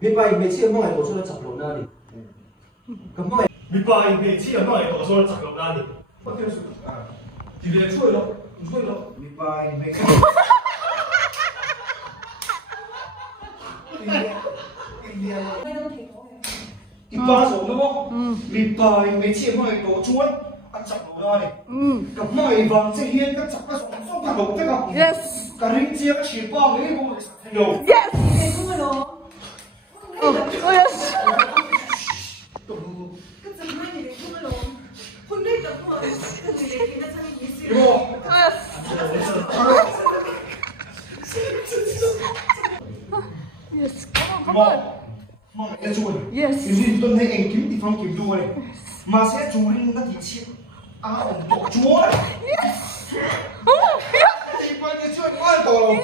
咪拜咪黐咁樣嚟攞出嚟十六啦你。咁咪咪拜咪黐咁樣嚟攞出嚟十六啦你。我聽說啊，直接出去咯，唔出去咯。咪拜咪。一巴手的不？咪拜咪黐咁樣嚟攞出嚟啊十六啦你。咁咪話即係個十個雙八六得個。Yes. Karin siya sipa ngayon mo sa hello. Yes. Oh yes. Yes. Come on. Mom, it's one. Yes. Ini tuh nih engkim di fang kim dua nih. Masih curing nggak dicip. Untuk jual. Yes. Ibu itu cuy, mana tolong?